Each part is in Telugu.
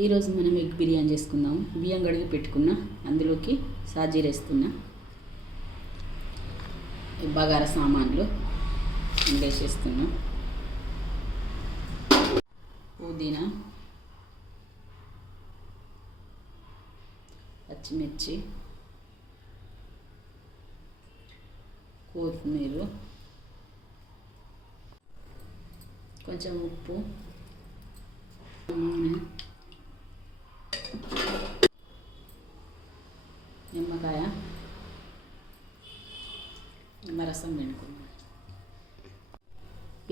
ఈరోజు మనం ఎగ్ బిర్యానీ చేసుకుందాం. బియ్యం కడిగి పెట్టుకున్నా, అందులోకి సాజీర వేస్తున్నా, బగారా సామాన్లు వేసేస్తున్నా, పుదీనా, పచ్చిమిర్చి, కొత్తిమీర, కొంచెం ఉప్పు, నిమ్మకాయ, నిమ్మరసం పిండుకున్నాం.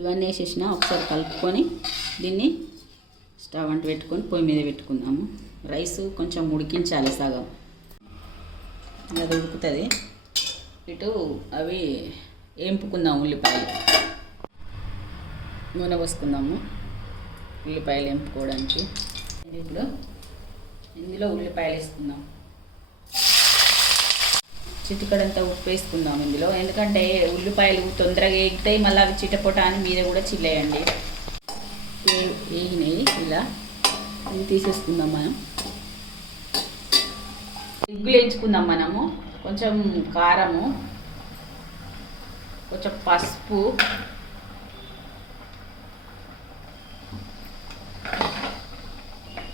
ఇవన్నీ వేసేసిన ఒకసారి కలుపుకొని దీన్ని స్టవ్ అంటు పెట్టుకొని పొయ్యి మీద పెట్టుకుందాము. రైస్ కొంచెం ఉడికించాలి, సగం అది ఉడుకుతుంది. ఇటు అవి వేంపుకుందాం. ఉల్లిపాయలు నూనె పోసుకుందాము ఉల్లిపాయలు వేంపుకోవడానికి. ఇప్పుడు ఇందులో ఉల్లిపాయలు వేసుకుందాం. చిటికడంతా ఉప్పు వేసుకుందాం ఇందులో, ఎందుకంటే ఉల్లిపాయలు తొందరగా ఎగుతాయి, మళ్ళీ అవి చిటపొట అని మీద కూడా చిల్లేయండి. వేగినాయి, ఇలా ఇది తీసేసుకుందాం. మనం ఎగ్గులు వేయించుకుందాం. మనము కొంచెం కారము, కొంచెం పసుపు,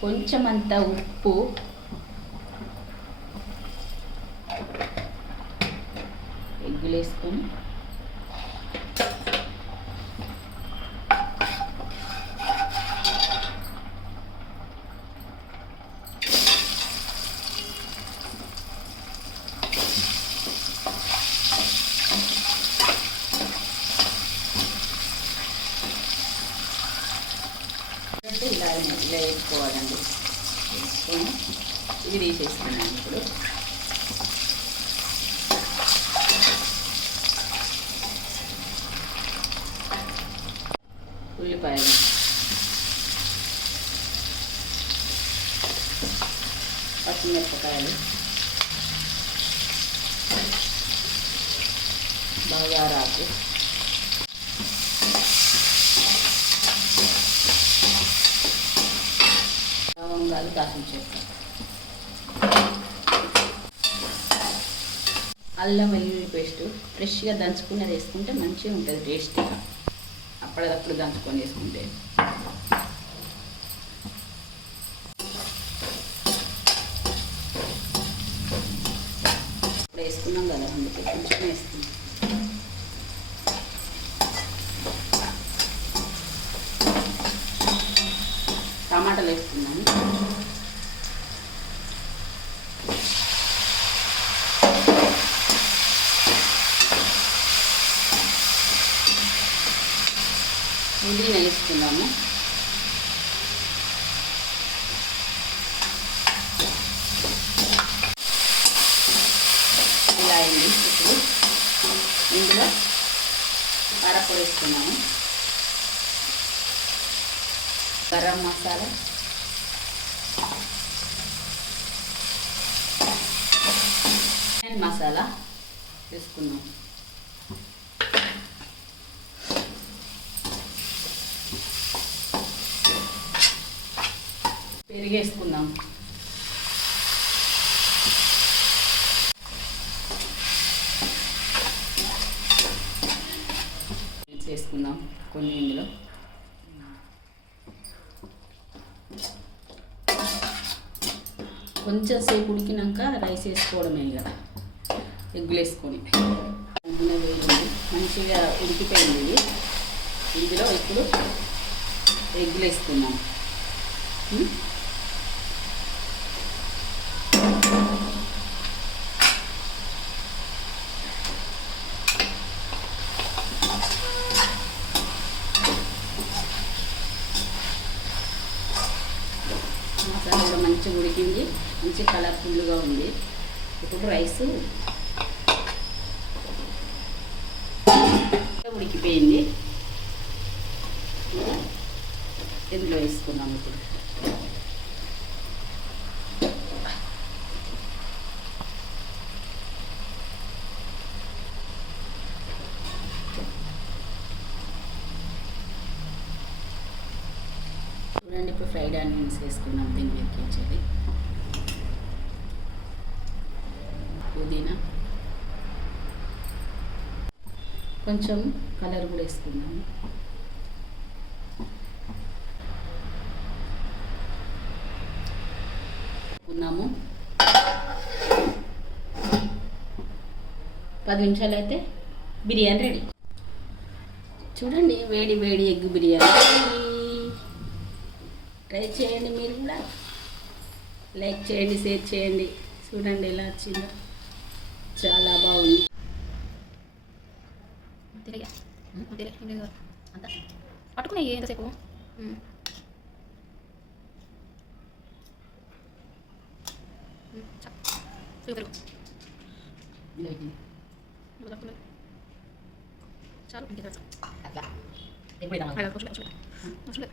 కొంచెం అంత ఉప్పు, ఎగ్గులు వేసుకొని ఇలా వేసుకోవాలండి. వేసుకొని ఇది తీసేసుకున్నాను. ఇప్పుడు ఉల్లిపాయలు, పచ్చిమిరపకాయలు, బగారాకు, లవంగాలు, దాల్చిన చెక్క, అల్లం వెల్లుల్లి పేస్ట్ ఫ్రెష్గా దంచుకున్నది వేసుకుంటే మంచిగా ఉంటుంది, టేస్టీగా. అప్పటికప్పుడు దంచుకొని వేసుకుంటే ఇప్పుడు వేసుకున్నాం కదా, అందుకే కొంచెం వేసుకున్నాం. టమాటాలు వేసుకున్నాను. పుదీనా వేసుకున్నాము. ఇలా అయింది. ఇప్పుడు ఇందులో కారపొడి వేసుకున్నాము, గరం మసాలా, మసాలా వేసుకున్నాం. పెరుగు వేసుకుందాం. వేసుకుందాం కొన్ని ఇందులో. కొంచెం సేపు ఉడికినాక రైస్ వేసుకోవడమే. ఇక ఎగ్గులు వేసుకొని నూనె వేయండి, మంచిగా ఉడికిపోయింది. ఇందులో ఇప్పుడు ఎగ్గులు వేసుకున్నాం. మసాలా కూడా మంచిగా ఉడికింది, మంచి కలర్ఫుల్గా ఉంది. ఇప్పుడు రైస్ ఉడికిపోయింది, ఇందులో వేసుకున్నాం. ఇప్పుడు చూడండి, ఇప్పుడు ఫ్రైడ్ ఆనియన్స్ వేసుకున్నాం దీని మీదకి వచ్చేది పుదీనా కొంచెం కలర్ కూడా వేసుకున్నాము ఉన్నాము 10 నిమిషాలు అయితే బిర్యానీ రెడీ చూడండి వేడి వేడి ఎగ్ బిర్యానీ ట్రై చేయండి మీరు కూడా లైక్ చేయండి షేర్ చేయండి చూడండి ఎలా వచ్చిందో చాలా బాగుంది పట్టుకున్నాయి ఎంతసేపు సూపర్ చాలు అట్లా ఎప్పుడు